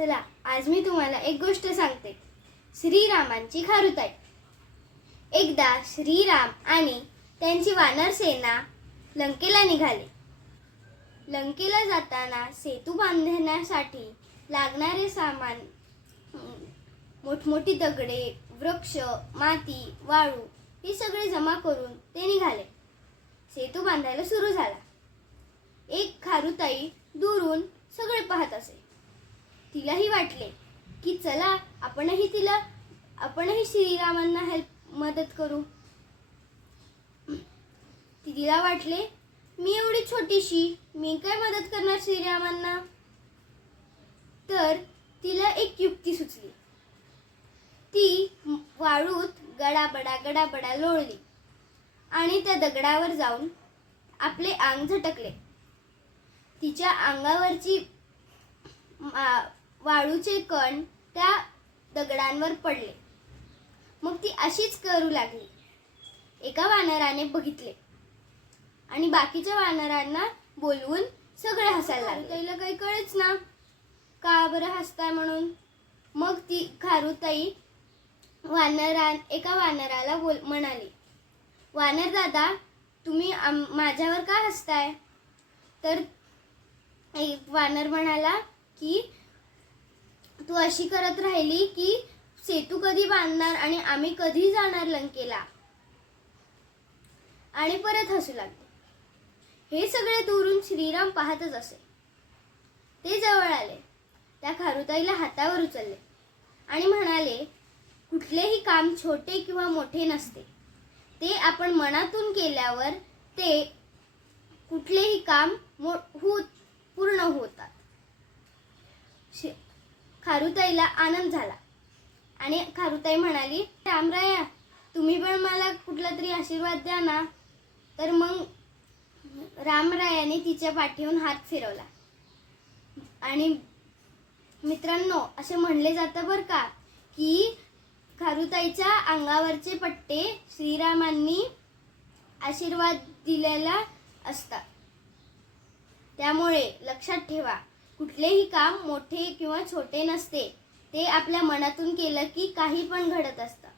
चला आज मी तुम्हाला एक गोष्ट सांगते. श्रीरामांची खारुताई. एकदा श्रीराम आणि त्यांची वानर सेना लंकेला निघाले. लंकेला जाताना सेतू बांधण्यासाठी लागणारे सामान मोठमोठी दगडे वृक्ष माती वाळू हे सगळे जमा करून ते निघाले. सेतू बांधायला सुरू झाला. एक खारुताई दूरून सगळे पाहत असे. तिलाही वाटले की चला आपणही तिला आपणही श्रीरामांना हेल्प मदत करू. तिला वाटले मी एवढी छोटीशी मी काय मदत करणार श्रीरामांना? तर तिला एक युक्ती सुचली. ती वाळूत गडाबडा गडाबडा लोळली आणि त्या दगडावर जाऊन आपले अंग झटकले. तिच्या अंगावरची मा- वाळूचे कण त्या दगडांवर पडले. मग ती अशीच करू लागली. एका वानराने बघितले. आणि बाकीच्या वानरांना बोलवून सगळे हसायला लागले. ताईला काही कळेच ना. का बरं हसताय म्हणून? मग ती खारुताई वानरा एका वानराला बोल म्हणाली वानर दादा तुम्ही आम माझ्यावर का हसताय? तर एक वानर म्हणाला की तू अशी करत राहिली की सेतू कधी बांधणार आणि आम्ही कधी जाणार लंकेला? आणि परत हसू लागले हे सगळे दुरून श्रीराम पाहतच असे. ते जवळ आले. त्या खारुताईला हातावर उचलले आणि म्हणाले कुठलेही काम छोटे किंवा मोठे नसते. ते आपण मनातून केल्यावर ते कुठलेही काम मो हो पूर्ण होतात. शे- खारुताईला आनंद झाला. आणि खारुताई म्हणाली रामराया तुम्ही पण मला कुठला तरी आशीर्वाद द्या ना. तर मग रामरायाने तिच्या पाठीहून हात फिरवला. आणि मित्रांनो असे म्हणले जातं बरं का की खारुताईच्या अंगावरचे पट्टे श्रीरामांनी आशीर्वाद दिलेला असतात. त्यामुळे लक्षात ठेवा कुठलेही काम मोठे किंवा छोटे नसते. ते आपल्या मनातून केलं की काही पण घडत असतं.